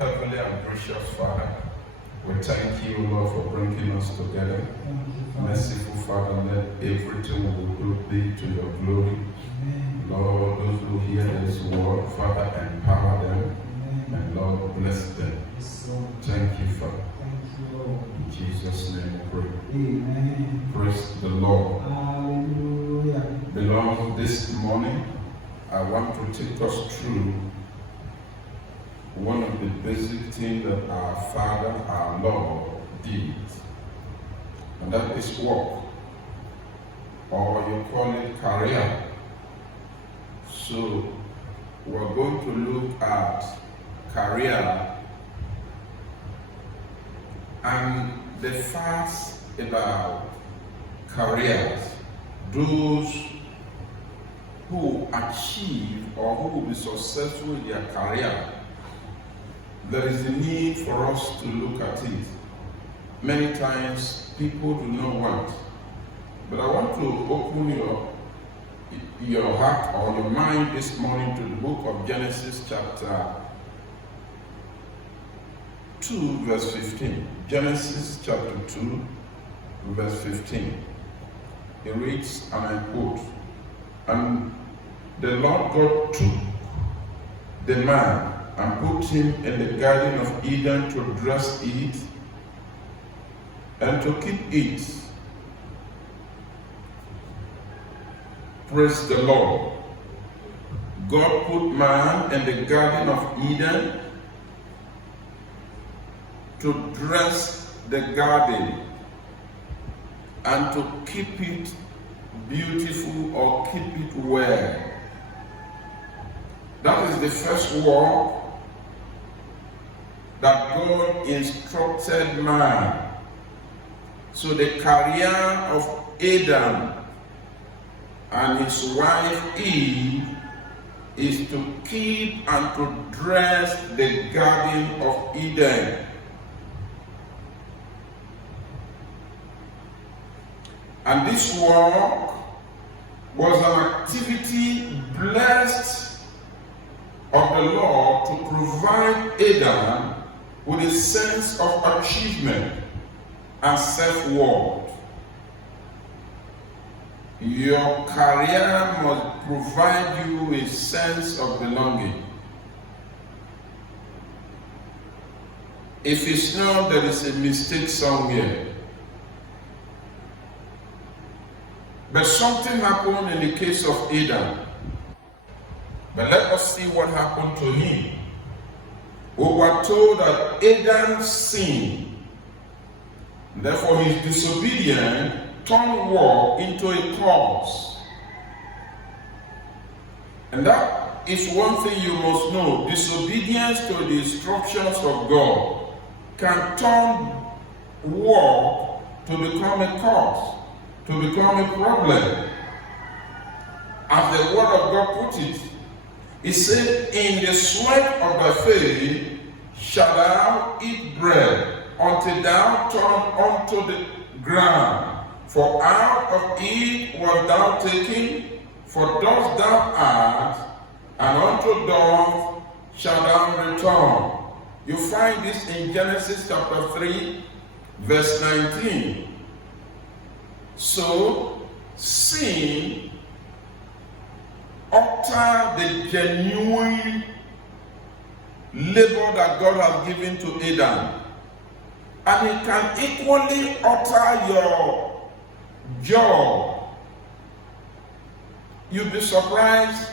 Heavenly and gracious Father, we thank you, Lord, for bringing us together. Merciful Father, let everything we do be to your glory. Lord, those who hear this word, Father, empower them. And Lord, bless them. Thank you, Father. In Jesus' name we pray. Amen. Praise the Lord. Hallelujah. Beloved, this morning, I want to take us through one of the basic things that our Father, our Lord, did. And that is work, or you call it career. So, we're going to look at career and the facts about careers, those who achieve or who will be successful in their career. There is a need for us to look at it. Many times people do not want, but I want to open your heart or your mind this morning to the book of Genesis chapter 2 verse 15. Genesis chapter 2 verse 15. It reads, and I quote, "And the Lord God took the man and put him in the Garden of Eden to dress it and to keep it." Praise the Lord. God put man in the Garden of Eden to dress the garden and to keep it beautiful or keep it well. That is the first work that God instructed man. So the career of Adam and his wife Eve is to keep and to dress the Garden of Eden. And this work was an activity blessed of the Lord to provide Adam with a sense of achievement and self-worth. Your career must provide you a sense of belonging. If it's not, there is a mistake somewhere. But something happened in the case of Adam. But let us see what happened to him. We were told that Adam sinned. Therefore, his disobedience turned war into a curse. And that is one thing you must know. Disobedience to the instructions of God can turn war to become a curse, to become a problem. As the word of God put it, he said, "In the sweat of thy face shalt thou eat bread, until thou turn unto the ground. For out of it wast thou taken, for dust thou art, and unto dust shalt thou return." You find this in Genesis chapter 3, verse 19. So, sin utter the genuine labor that God has given to Adam. And it can equally utter your job. You'll be surprised.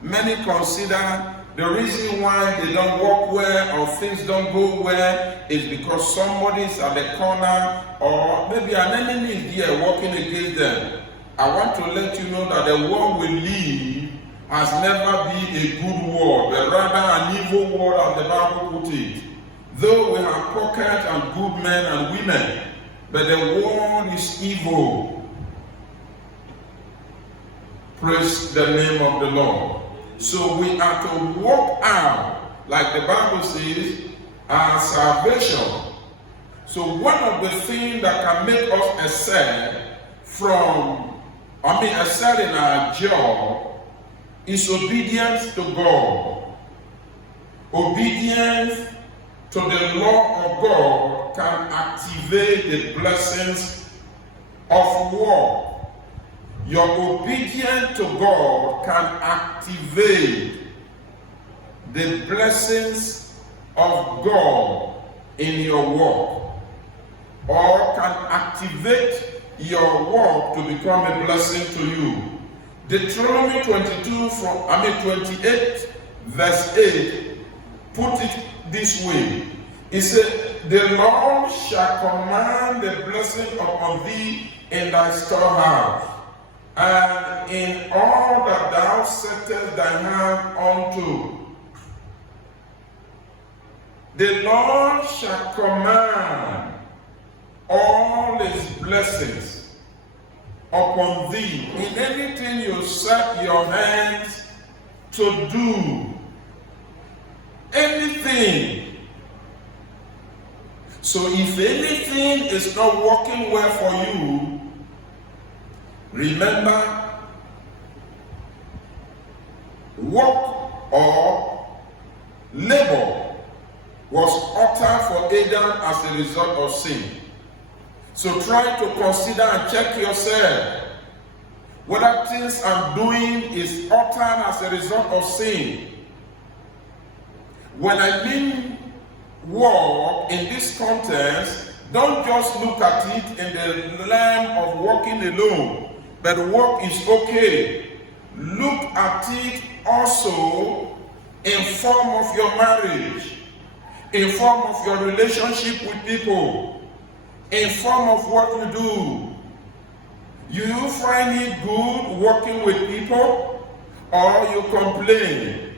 Many consider the reason why they don't work well or things don't go well is because somebody's at the corner or maybe an enemy is there working against them. I want to let you know that the world we live has never been a good world, but rather an evil world, as the Bible put it. Though we have pockets and good men and women, but the world is evil. Praise the name of the Lord. So we are to walk out, like the Bible says, our salvation. So one of the things that can make us excel excel in our job is obedience to God. Obedience to the law of God can activate the blessings of war. Your obedience to God can activate the blessings of God in your work, or can activate your work to become a blessing to you. Deuteronomy 28 verse 8 put it this way. It said, the Lord shall command the blessing upon thee in thy storehouse, and in all that thou settest thy hand unto. The Lord shall command all his blessings upon thee in anything you set your hands to do. Anything. So if anything is not working well for you, remember, work or labor was uttered for Adam as a result of sin. So try to consider and check yourself whether things I'm doing is uttered as a result of sin. When I mean work in this context, don't just look at it in the realm of working alone, but work is okay. Look at it also in form of your marriage, in form of your relationship with people, in form of what you do. You find it good working with people, or you complain?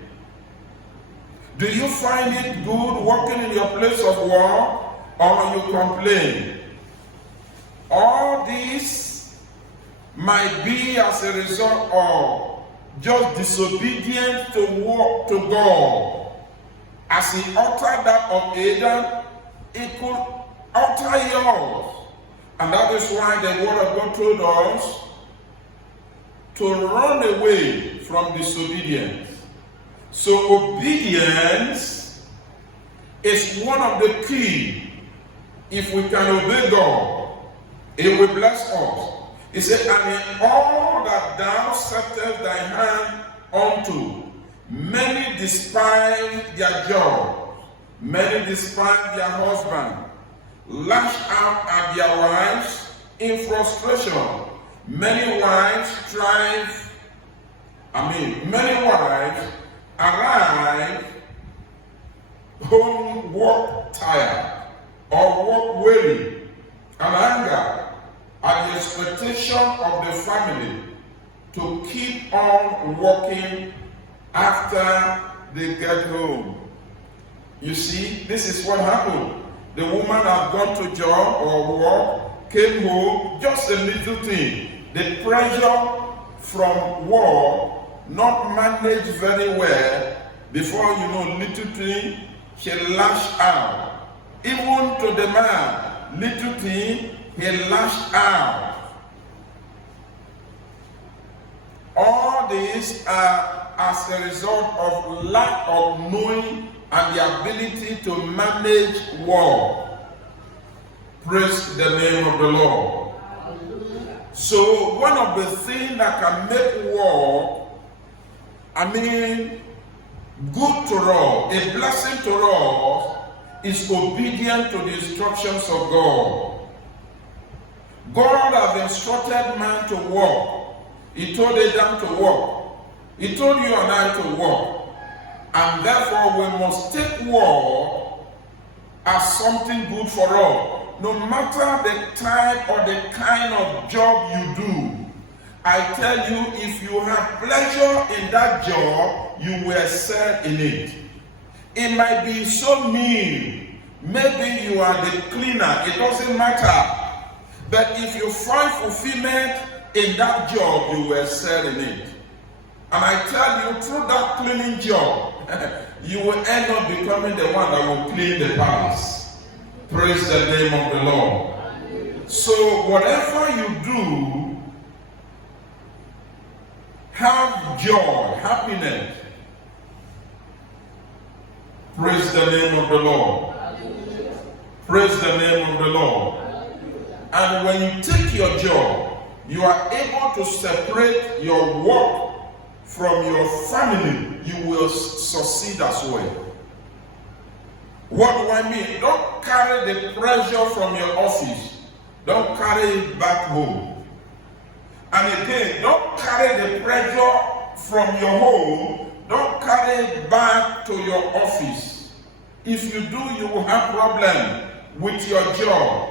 Do you find it good working in your place of work, or you complain? All this might be as a result of just disobedience to work to God. As he uttered that of Adam, it could utter yours. And that is why the word of God told us to run away from disobedience. So obedience is one of the key. If we can obey God, it will bless us. He said, and in all that thou settest thy hand unto, many despise their job, many despise their husband, lash out at their wives in frustration. Many wives arrive home work tired or work weary and anger at the expectation of the family to keep on working after they get home. You see, this is what happened. The woman had gone to job or work, came home, just a little thing. The pressure from work not managed very well. Before you know, little thing, she lashed out. Even to the man, little thing, he lashed out. All these are as a result of lack of knowing and the ability to manage war. Praise the name of the Lord. So one of the things that can make war, good to us, a blessing to us, is obedient to the instructions of God. God has instructed man to walk. He told Adam to walk. He told you and I to walk. And therefore we must take war as something good for us. No matter the type or the kind of job you do, I tell you, if you have pleasure in that job, you will excel in it. It might be so mean. Maybe you are the cleaner. It doesn't matter. But if you find fulfillment in that job, you will excel in it. And I tell you, through that cleaning job, you will end up becoming the one that will clean the palace. Praise the name of the Lord. So whatever you do, have joy, happiness. Praise the name of the Lord. Praise the name of the Lord. And when you take your job, you are able to separate your work from your family. You will succeed as well. What do I mean? Don't carry the pressure from your office. Don't carry it back home. And again, don't carry the pressure from your home. Don't carry it back to your office. If you do, you will have problem with your job.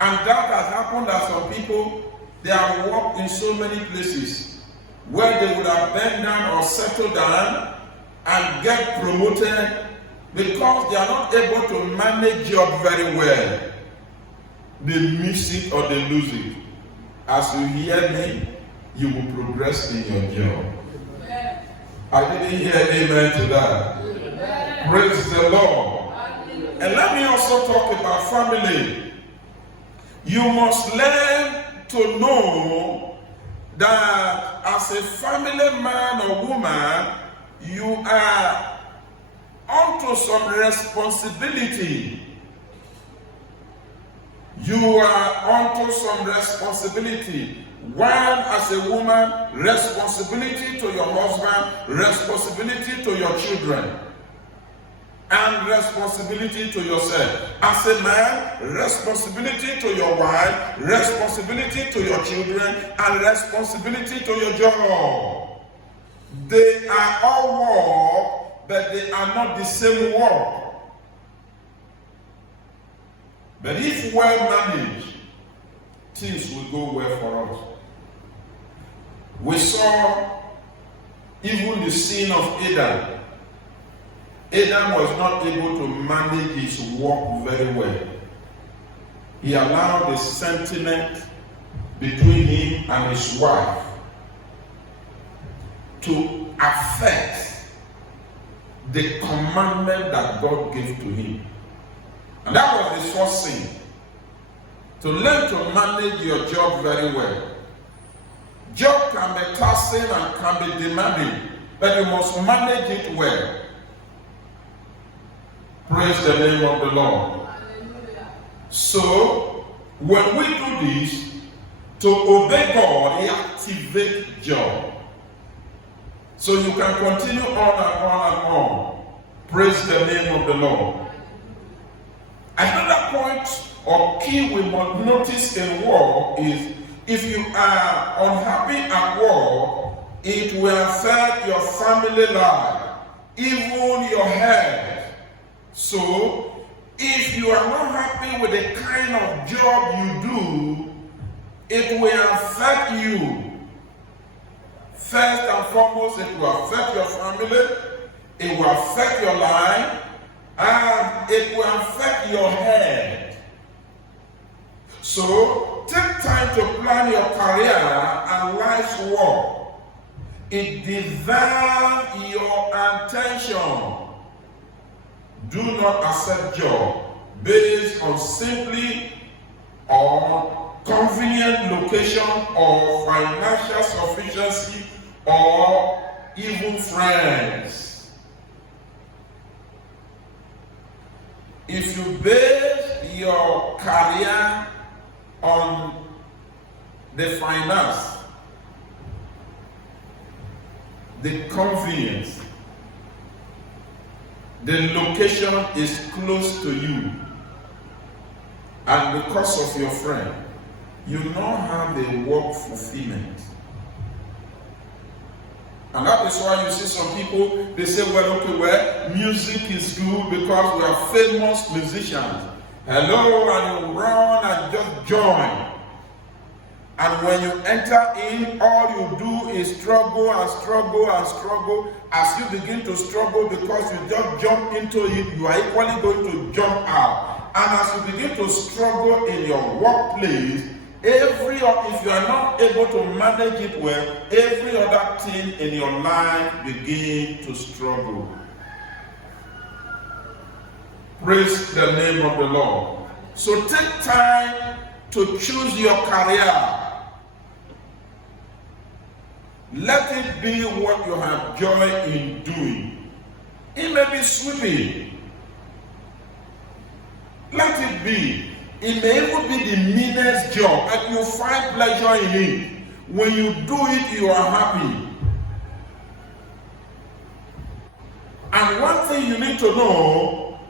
And that has happened to some people. They have worked in so many places where they would have bent down or settled down and get promoted because they are not able to manage job very well. They miss it or they lose it. As you hear me, you will progress in your job. I didn't hear amen to that. Amen. Praise the Lord. Amen. And let me also talk about family. You must learn to know that as a family man or woman, you are onto some responsibility. You are onto some responsibility. One, as a woman, responsibility to your husband, responsibility to your children, and responsibility to yourself. As a man, responsibility to your wife, responsibility to your children, and responsibility to your job. They are all work, but they are not the same work. But if well managed, things will go well for us. We saw even the sin of Adam. Adam was not able to manage his work very well. He allowed the sentiment between him and his wife to affect the commandment that God gave to him. And that was his first sin. To learn to manage your job very well. Job can be taxing and can be demanding, but you must manage it well. Praise the name of the Lord. So, when we do this, to obey God, He activates job. So you can continue on and on and on. Praise the name of the Lord. Another point or key we must notice in work is if you are unhappy at work, it will affect your family life, even your health. So, if you are not happy with the kind of job you do, it will affect you. First and foremost, it will affect your family, it will affect your life, and it will affect your head. So, take time to plan your career and life's work. It deserves your attention. Do not accept job based on simply or convenient location or financial sufficiency or even friends. If you base your career on the finance, the convenience, the location is close to you, and because of your friend, you now have a work fulfillment. And that is why you see some people, they say, well, music is good because we are famous musicians. Hello, and you run and just join. And when you enter in, all you do is struggle and struggle and struggle. As you begin to struggle because you just jump into it, you are equally going to jump out. And as you begin to struggle in your workplace, if you are not able to manage it well, every other thing in your life begins to struggle. Praise the name of the Lord. So take time to choose your career. Let it be what you have joy in doing. It may be swimming. it be? It may even be the meanest job, and you find pleasure in it. When you do it, you are happy. And one thing you need to know,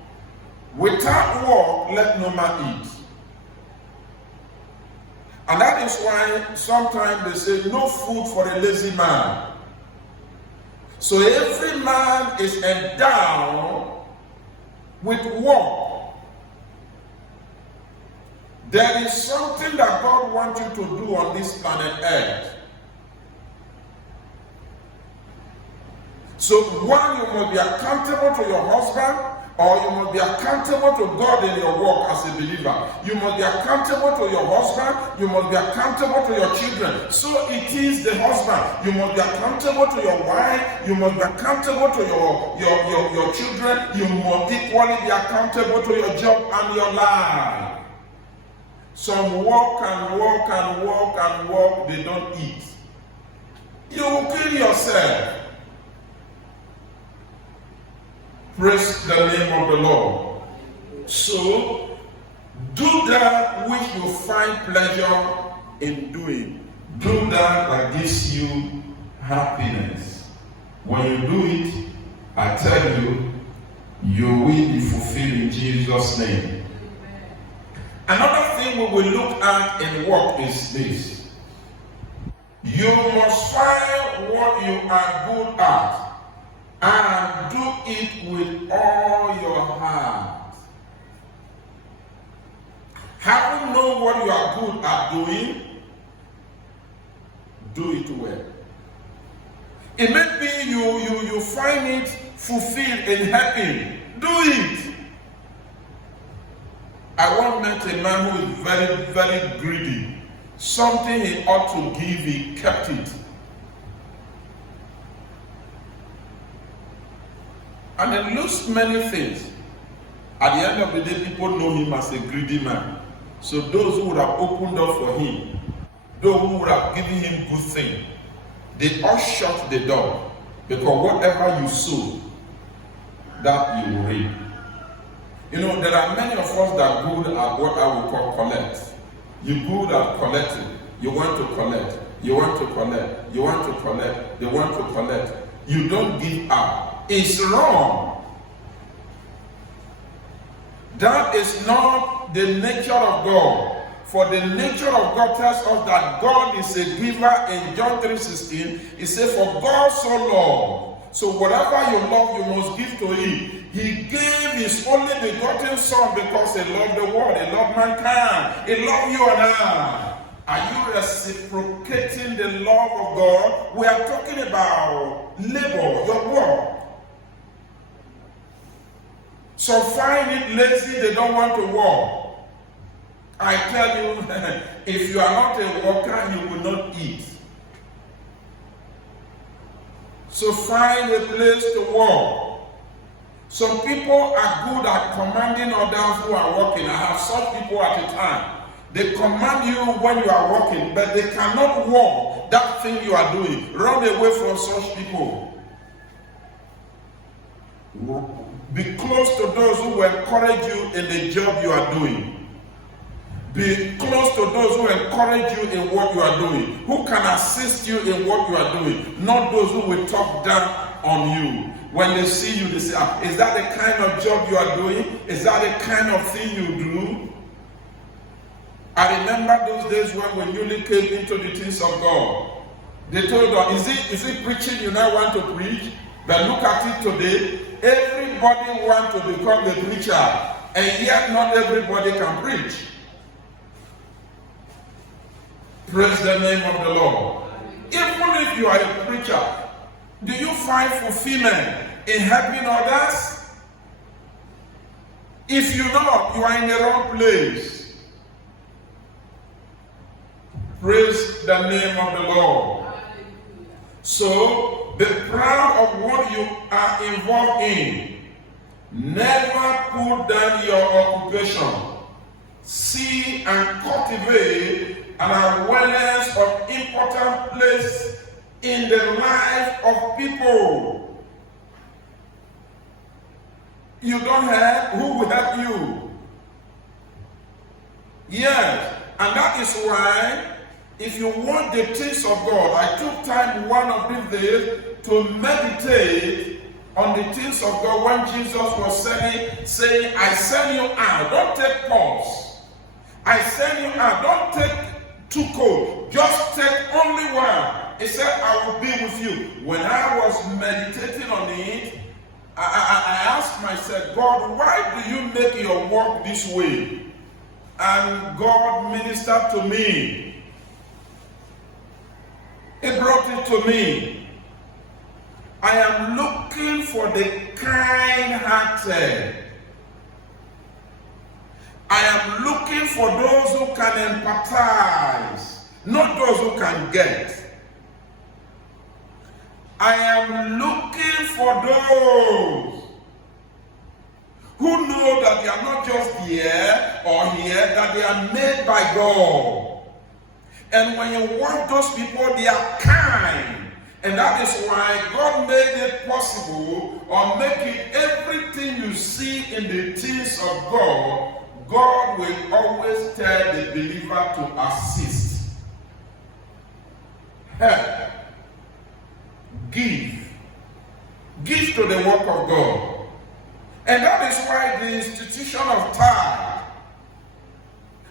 without work, let no man eat. And that is why sometimes they say, no food for a lazy man. So every man is endowed with work. There is something that God wants you to do on this planet Earth. So one, you must be accountable to your husband, or you must be accountable to God in your work as a believer. You must be accountable to your husband. You must be accountable to your children. So it is the husband. You must be accountable to your wife. You must be accountable to your children. You must equally be accountable to your job and your life. Some work and work and work and work, they don't eat. You will kill yourself. Praise the name of the Lord. So, do that which you find pleasure in doing. Do that gives you happiness. When you do it, I tell you, you will be fulfilled in Jesus' name. Another thing we will look at in work is this. You must find what you are good at and do it with all your heart. How you know what you are good at doing? Do it well. It may be you find it fulfilled in helping. Do it. I once met a man who is very, very greedy. Something he ought to give, he kept it. And he lost many things. At the end of the day, people know him as a greedy man. So those who would have opened up for him, those who would have given him good things, they all shut the door. Because whatever you sow, that you will reap. You know, there are many of us that are good at what I would call collect. You're good at collecting. You want to collect. You want to collect. You want to collect. They want to collect. You don't give up. It's wrong. That is not the nature of God. For the nature of God tells us that God is a giver. In John 3:16, it says, for God so loved. So whatever you love, you must give to Him. He gave His only begotten Son because He loved the world. He loved mankind. He loved you and I. Are you reciprocating the love of God? We are talking about labor, your work. So find it lazy, they don't want to work. I tell you, if you are not a worker, you will not eat. So find a place to work. Some people are good at commanding others who are working. I have such people at a time. They command you when you are working, but they cannot work that thing you are doing. Run away from such people. Be close to those who will encourage you in the job you are doing. Be close to those who encourage you in what you are doing, who can assist you in what you are doing, not those who will talk down on you. When they see you, they say, is that the kind of job you are doing? Is that the kind of thing you do? I remember those days when we newly came into the things of God. They told us, is it preaching you now want to preach? But look at it today. Everybody wants to become a preacher, and yet not everybody can preach. Praise the name of the Lord. Even if you are a preacher, do you find fulfillment in helping others? If you don't, you are in the wrong place. Praise the name of the Lord. So, be proud of what you are involved in. Never put down your occupation. See and cultivate an awareness of important place in the life of people. You don't help, who will help you? Yes, and that is why if you want the things of God, I took time one of these days to meditate on the things of God when Jesus was saying, I send you out. Don't take pause. I send you out. Don't take two coats. Just take only one. He said, I will be with you. When I was meditating on it, I asked myself, God, why do you make your work this way? And God ministered to me. He brought it to me. I am looking for the kind-hearted. I am looking for those who can empathize, not those who can get. I am looking for those who know that they are not just here or here, that they are made by God. And when you want those people, they are kind. And that is why God made it possible, or make it everything you see in the things of God, God will always tell the believer to assist. Help. Give. Give to the work of God. And that is why the institution of tithe,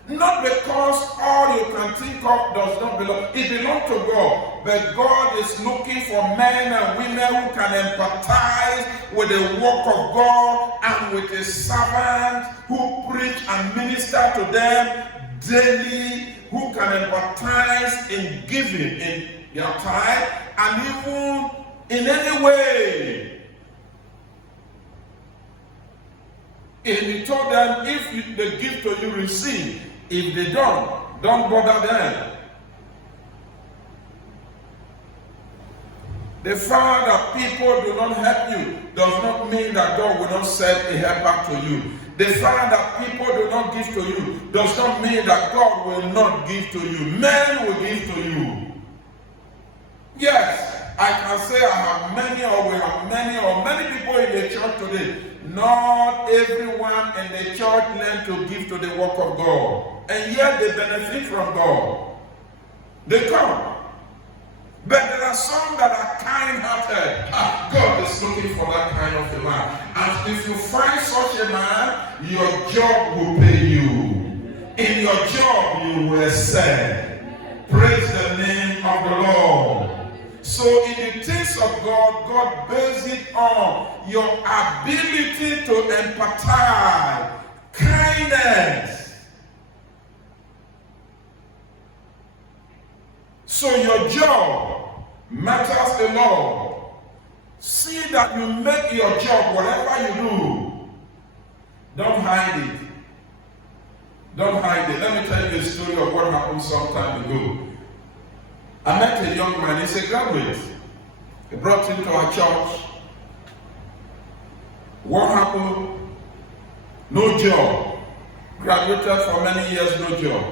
not because all you can think of does not belong, it belongs to God, but God is looking for men and women who can empathize with the work of God and with His servants who preach and minister to them daily, who can empathize in giving in their time and even in any way. And He told them, if they give to you, receive. If they don't bother them. The fact that people do not help you does not mean that God will not send a helper to you. The fact that people do not give to you does not mean that God will not give to you. Men will give to you. Yes, I can say I have many, or we have many, or many people in the church today. Not everyone in the church learn to give to the work of God. And yet they benefit from God. They come. But there are some that are kind-hearted. God is looking for that kind of a man. And if you find such a man, your job will pay you. In your job you will excel. Praise the name of the Lord. So in the things of God, God bases it on your ability to empathize, kindness. So your job matters a lot. See that you make your job, whatever you do, don't hide it. Don't hide it. Let me tell you a story of what happened some time ago. I met a young man, he's a graduate. He brought him to our church. What happened? No job. Graduated for many years, no job.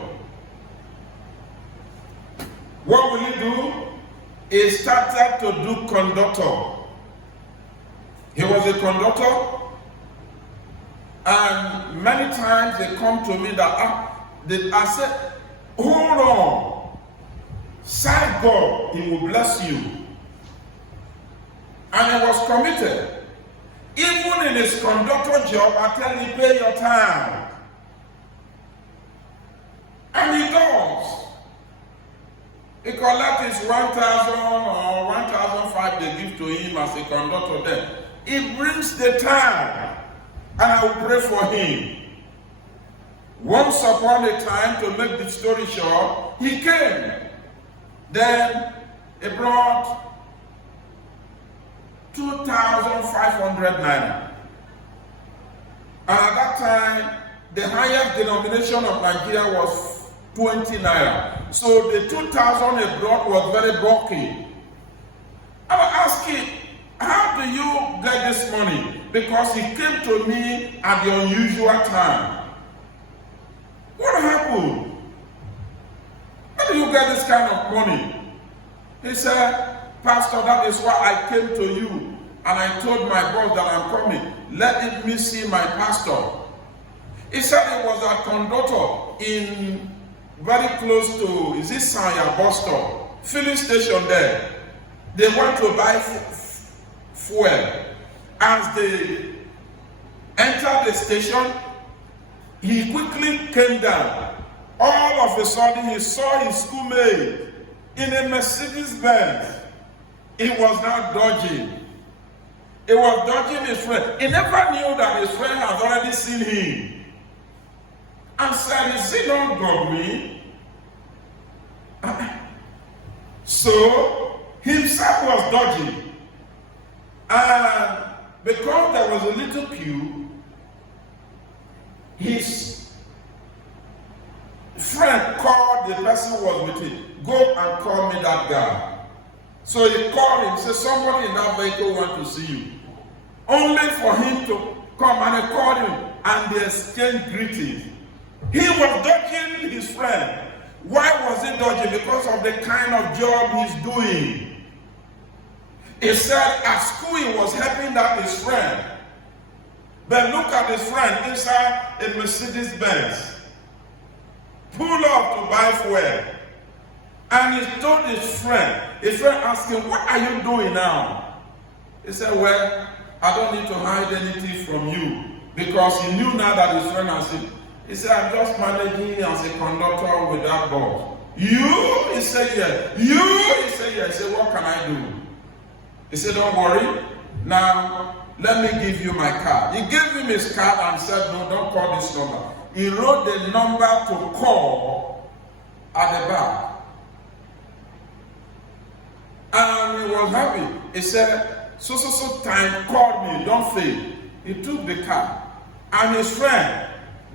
What will he do? He started to do conductor. He was a conductor. And many times they come to me that I said, hold on. Serve God, He will bless you. And he was committed. Even in his conductor job, I tell him, pay your time. And he does. He collects his 1,000 or 1,500 they give to him as a conductor then. He brings the time. And I will pray for him. Once upon a time, to make the story short, he came. Then he brought 2,500 naira. And at that time, the highest denomination of Nigeria was 20 naira. So the 2,000 he brought was very bulky. I was asking, how do you get this money? Because he came to me at the unusual time. What happened? How do you get this kind of money? He said, Pastor, that is why I came to you. And I told my boss that I'm coming. Let me see my pastor. He said he was a conductor in very close to, is it Sanya bus stop, filling station there. They went to buy fuel. As they entered the station, he quickly came down. All of a sudden, he saw his schoolmate in a Mercedes Benz. He was now dodging. He was dodging his friend. He never knew that his friend had already seen him. And said, "Is he not godly?" So, himself was dodging. And because there was a little queue, his friend called the person who was with him, "Go and call me that guy." So he called him, said, "Somebody in that vehicle wants to see you." Only for him to come, and he called him, and they exchanged greetings. He was dodging his friend. Why was he dodging? Because of the kind of job he's doing. He said at school he was helping out his friend. But look at his friend inside a Mercedes Benz. Pull up to buy fuel. And he told his friend asked him, "What are you doing now?" He said, "Well, I don't need to hide anything from you." Because he knew now that his friend had said, he said, "I'm just managing as a conductor with that boss." "You?" He said, "Yes." "You?" He said, "Yes." He said, "What can I do?" He said, "Don't worry. Now, let me give you my card." He gave him his card and said, "No, don't call this number." He wrote the number to call at the back. And he was happy. He said, so time, call me, don't fail." He took the card. And his friend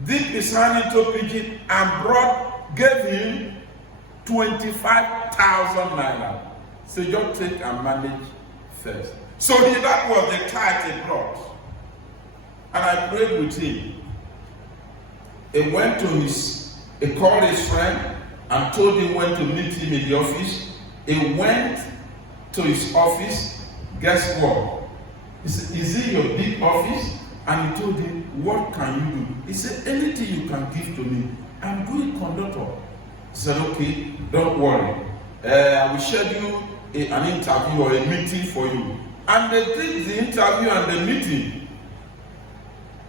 dipped his hand into pidgin and gave him 25,000 naira. So just take and manage first. So that was the tithe he brought. And I prayed with him. He called his friend and told him when to meet him in the office. He went to his office. Guess what? He said, "Is it your big office?" And he told him, "What can you do?" He said, "Anything you can give to me. I'm good conductor." He said, "Okay, don't worry. I will schedule an interview or a meeting for you." And they did the interview and the meeting.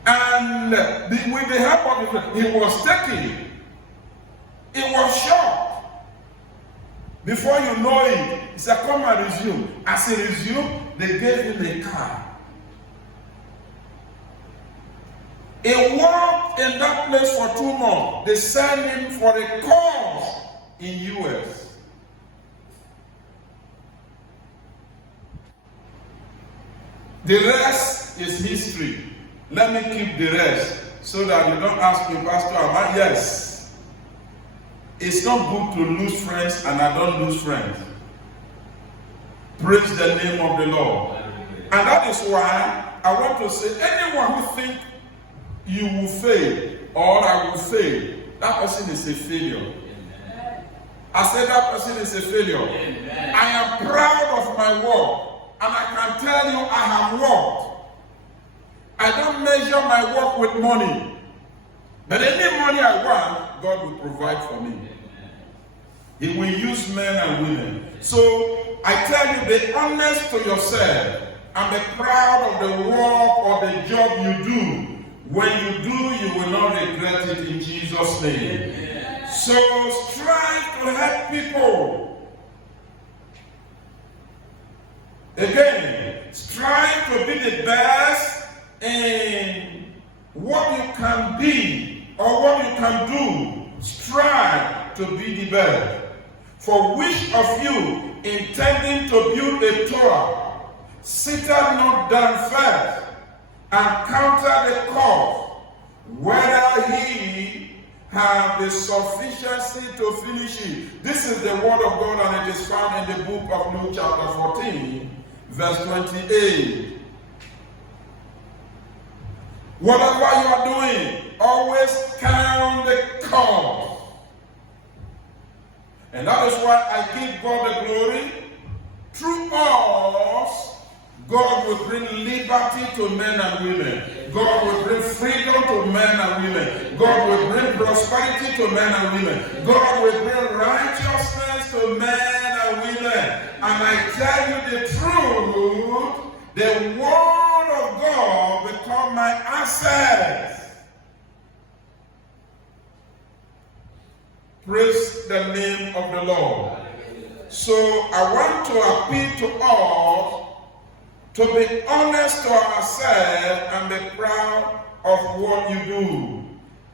And with the help of the friend, he was taken. He was shocked. Before you know it, he said, "Come and resume." As he resumed, they gave him a car. He worked in that place for 2 months. They sent him for a course in US. The rest is history. Let me keep the rest so that you don't ask me, "Pastor, am I?" Yes. It's not good to lose friends, and I don't lose friends. Praise the name of the Lord. And that is why I want to say, anyone who thinks you will fail or I will fail, that person is a failure. I said that person is a failure. I am proud of my work, and I can tell you I have worked. I don't measure my work with money. But any money I want, God will provide for me. He will use men and women. So I tell you, be honest to yourself and be proud of the work or the job you do. When you do, you will not regret it in Jesus' name. Amen. So strive to help people. Again, strive to be the best in what you can be or what you can do. Strive to be the best. For which of you, intending to build a tower, sitteth not down first and counter the cost, whether he have the sufficiency to finish it? This is the word of God, and it is found in the book of Luke chapter 14, verse 28. Whatever you are doing, always count the cost. And that is why I give God the glory. Through us, God will bring liberty to men and women. God will bring freedom to men and women. God will bring prosperity to men and women. God will bring righteousness to men and women. And I tell you the truth, the word of God become my asset. Praise the name of the Lord. So I want to appeal to us to be honest to ourselves and be proud of what you do.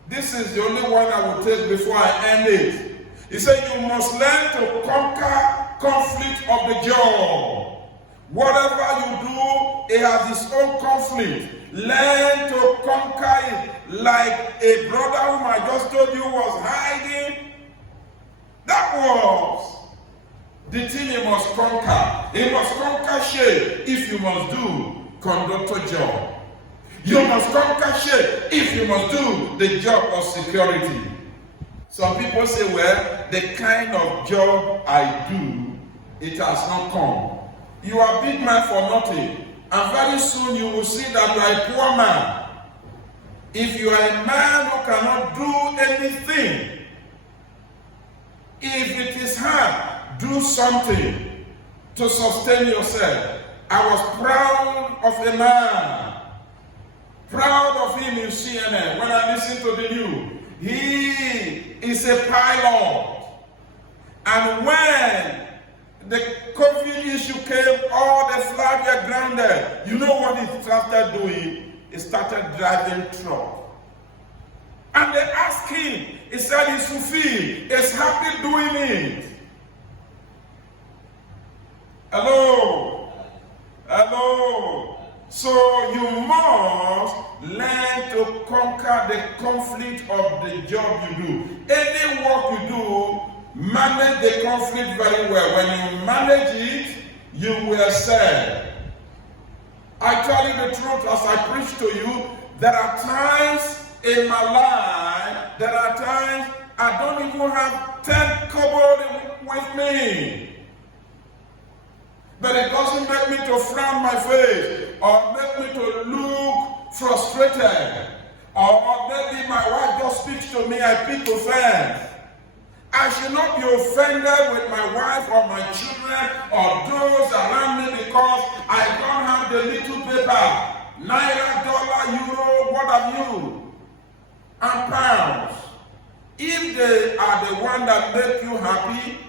This is the only one I will take before I end it. He said you must learn to conquer conflict of the job. Whatever you do, it has its own conflict. Learn to conquer it. Like a brother whom I just told you was hiding. That was the thing he must conquer. He must conquer shame if you must do conductor job. You must conquer shame if you must do the job of security. Some people say, well, the kind of job I do, it has not come. You are a big man for nothing. And very soon you will see that you are a poor man. If you are a man who cannot do anything, if it is hard, do something to sustain yourself. I was proud of a man, proud of him in CNN when I listened to the news. He is a pilot. And when the COVID issue came, all the flights were grounded. You know what he started doing? He started driving truck. And they asked him, he said he's fulfilled, he's happy doing it. Hello? Hello? So you must learn to conquer the conflict of the job you do. Any work you do, manage the conflict very well. When you manage it, you will excel. I tell you the truth as I preach to you, there are times in my life, there are times I don't even have 10 kobo with me. But it doesn't make me to frown my face or make me to look frustrated. Or maybe my wife just speaks to me, I pick offense. I should not be offended with my wife or my children or those around me because I don't have the little paper. Naira, dollar, euro, what have you? And pounds. If they are the one that make you happy,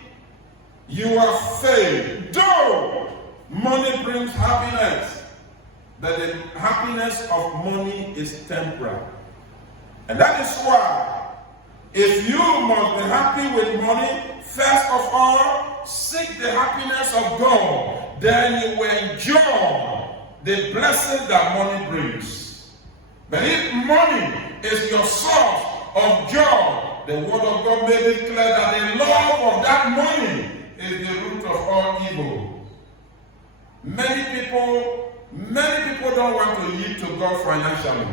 you are failed. Though money brings happiness, but the happiness of money is temporal. And that is why, if you must be happy with money, first of all, seek the happiness of God. Then you will enjoy the blessings that money brings. But if money is your source of joy, the word of God made it clear that the love of that money is the root of all evil. Many people don't want to yield to God financially.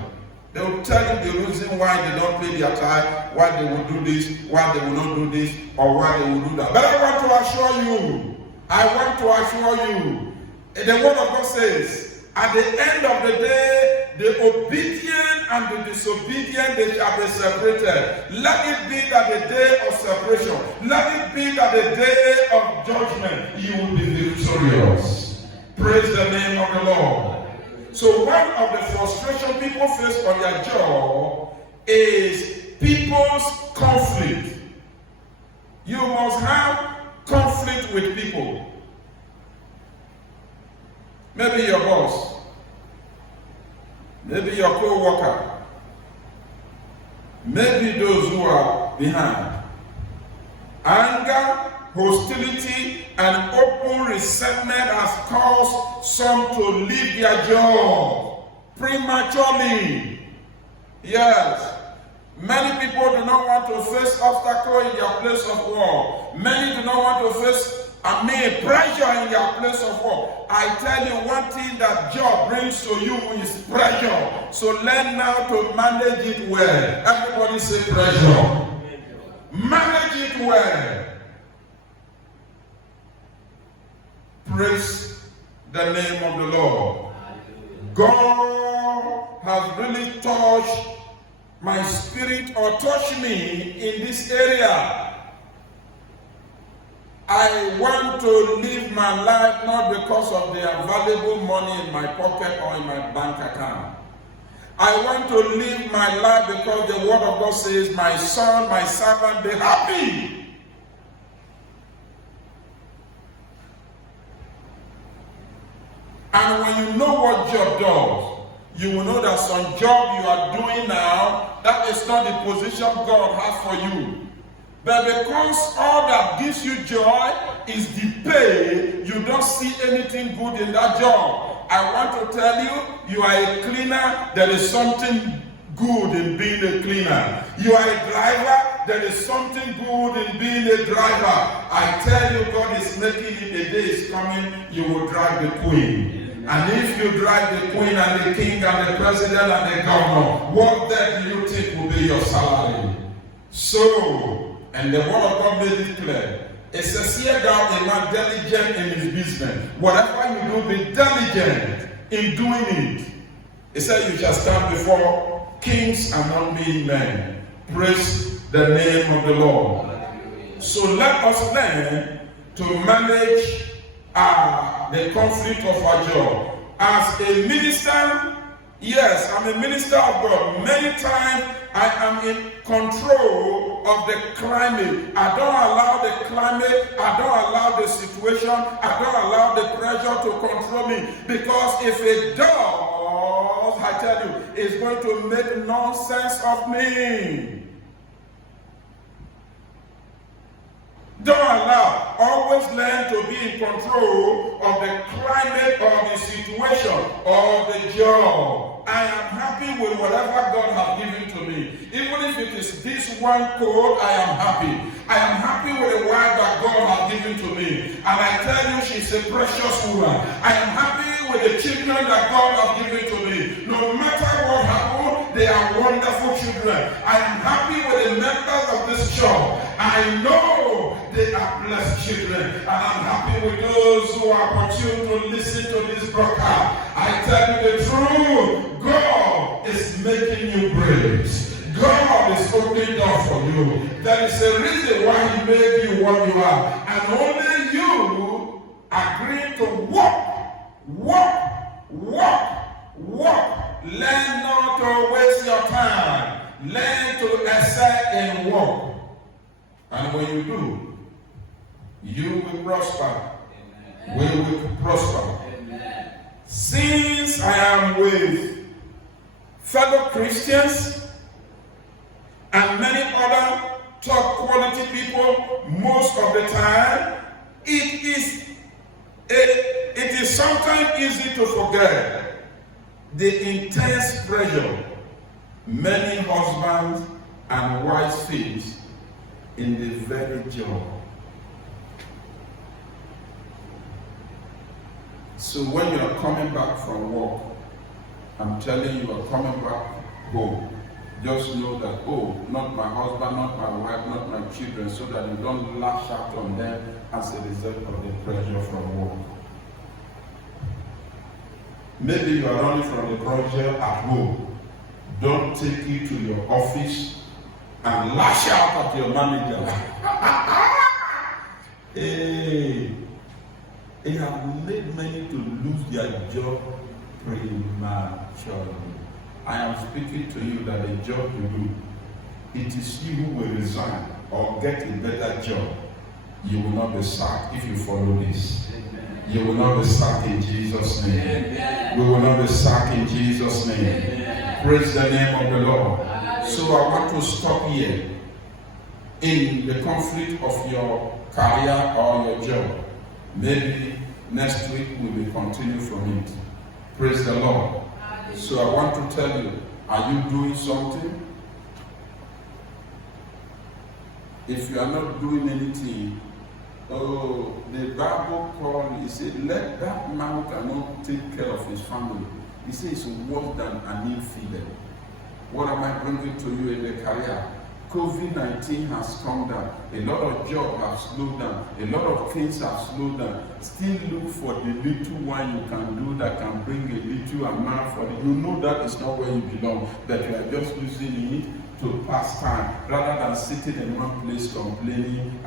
They will tell you the reason why they don't pay their tithe, why they will do this, why they will not do this, or why they will do that. But I want to assure you, the word of God says, at the end of the day, the obedient and the disobedient, they shall be separated. Let it be that the day of separation, let it be that the day of judgment, you will be victorious. Praise the name of the Lord. So one of the frustration people face on their job is people's conflict. You must have conflict with people. Maybe your boss, maybe your co-worker, maybe those who are behind. Anger, hostility, and open resentment has caused some to leave their job prematurely. Yes. Many people do not want to face obstacles in their place of work. Many do not want to face pressure in their place of work. I tell you, one thing that job brings to you is pressure. So learn now to manage it well. Everybody say pressure. Manage it well. Praise the name of the Lord. God has really touched my spirit or touched me in this area. I want to live my life not because of the available money in my pocket or in my bank account. I want to live my life because the word of God says, my son, my servant, be happy. And when you know what job does, you will know that some job you are doing now, that is not the position God has for you. But because all that gives you joy is the pay, you don't see anything good in that job. I want to tell you, you are a cleaner, there is something good in being a cleaner. You are a driver, there is something good in being a driver. I tell you, God is making it, a day is coming, you will drive the queen. And if you drive the queen and the king and the president and the governor, what then do you think will be your salary? So, and the word of God made it clear. It says, here thou a man diligent in his business. Whatever you do, be diligent in doing it. It said, you shall stand before kings and not mean men. Praise the name of the Lord. So let us learn to manage the conflict of our job. As a minister, yes, I'm a minister of God. Many times I am in control of the climate. I don't allow the climate, I don't allow the situation, I don't allow the pressure to control me. Because if it does, I tell you, it's going to make nonsense of me. Don't allow. Always learn to be in control of the climate or the situation or the job. I am happy with whatever God has given to me. Even if it is this one coat, I am happy. I am happy with the wife that God has given to me. And I tell you, she's a precious woman. I am happy with the children that God has given to me. No matter what happens, they are wonderful children. I am happy with the members of this church. I know they are blessed children. And I'm happy with those who are opportune to listen to this broadcast. I tell you the truth. God is making you great. God is opening doors for you. There is a reason why He made you what you are. And only you agree to walk. Learn not to waste your time. Learn to excel in work. And when you do, you will prosper. We will prosper. Since I am with fellow Christians and many other top quality people, most of the time, it is sometimes easy to forget the intense pressure many husbands and wives face in the very job. So when you are coming back from work, I'm telling you, are coming back home, just know that, oh, not my husband, not my wife, not my children, so that you don't lash out on them as a result of the pressure from work. Maybe you are running from the pressure at home. Don't take it to your office and lash out at your manager. Hey, it has made many to lose their job prematurely. I am speaking to you that the job you do, it is you who will resign or get a better job. You will not be sacked if you follow this. You will not be sacked in Jesus' name. We will not be sacked in Jesus' name. Praise the name of the Lord. So I want to stop here in the conflict of your career or your job. Maybe next week we will continue from it. Praise the Lord. So I want to tell you, are you doing something? If you are not doing anything, oh, the Bible called, it said, let that man who cannot take care of his family, he says it's worse than an infidel. What am I bringing to you in the career? COVID-19 has come down. A lot of jobs have slowed down. A lot of things have slowed down. Still look for the little one you can do that can bring a little amount for you. You know that is not where you belong, that you are just using it to pass time rather than sitting in one place complaining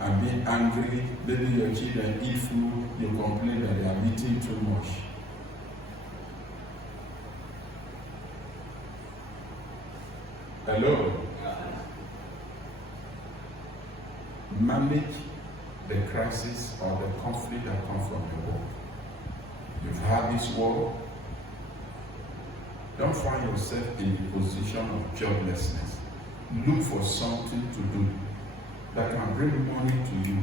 and being angry. Letting your children eat food, you complain that they are eating too much. Hello. Manage the crisis or the conflict that comes from the war. You've had this war. Don't find yourself in the position of joblessness. Look for something to do that can bring money to you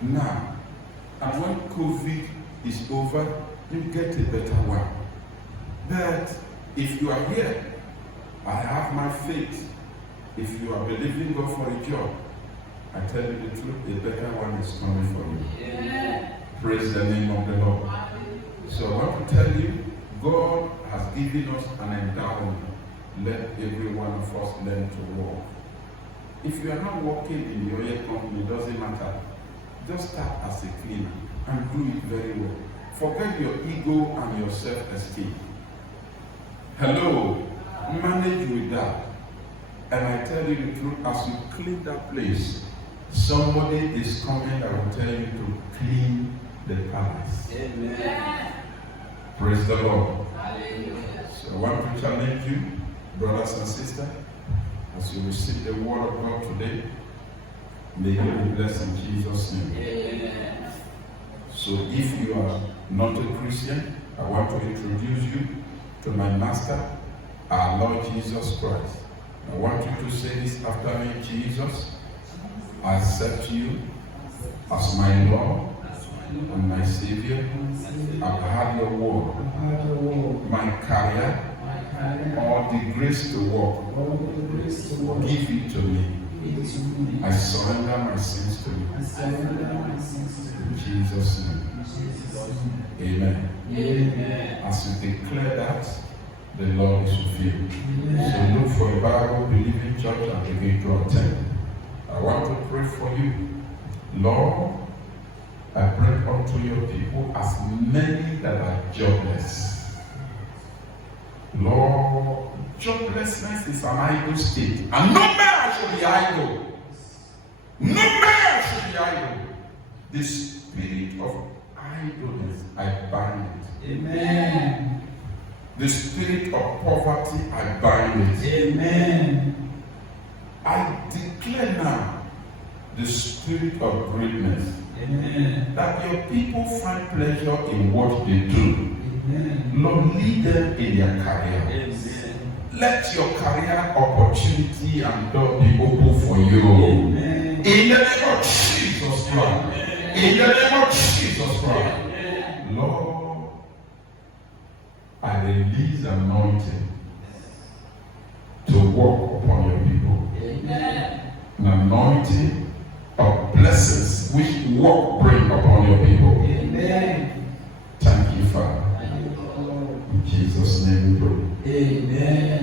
now. And when COVID is over, you get a better one. But if you are here, I have my faith. If you are believing God for a job, I tell you the truth, a better one is coming for you. Yeah. Praise the name of the Lord. So I want to tell you, God has given us an endowment. Let every one of us learn to walk. If you are not working in the oil company, it doesn't matter. Just start as a cleaner and do it very well. Forget your ego and your self-esteem. Hello. Manage with that. And I tell you the truth, as you clean that place, somebody is coming that will tell you to clean the palace. Amen. Praise the Lord. Hallelujah. So I want to challenge you, brothers and sisters, as you receive the word of God today, may you be blessed in Jesus' name. Amen. So if you are not a Christian, I want to introduce you to my master, our Lord Jesus Christ. I want you to say this after me. Jesus, I accept you as my Lord and my Savior. I've had your word, my career, all the grace to walk. Give it to me. I surrender my sins to you. In Jesus' name. Amen. As you declare that, the Lord is with you. So look for a Bible believing church and begin to attend. I want to pray for you. Lord, I pray unto your people as many that are jobless. Lord, joblessness is an idle state. And no man should be idle. No man should be idle. The spirit of idleness, I bind it. Amen. The spirit of poverty, I bind it. Amen. I declare now the spirit of greatness. Amen. That your people find pleasure in what they do. Amen. Lord, lead them in their career. Amen. Let your career opportunity and door be open for you. Amen. In the name of Jesus Christ. In the name of Jesus Christ. Amen. Lord, I release anointing to walk upon your people. Amen. An anointing of blessings which walk bring upon your people. Amen. Thank you, Father. In Jesus' name we pray. Amen.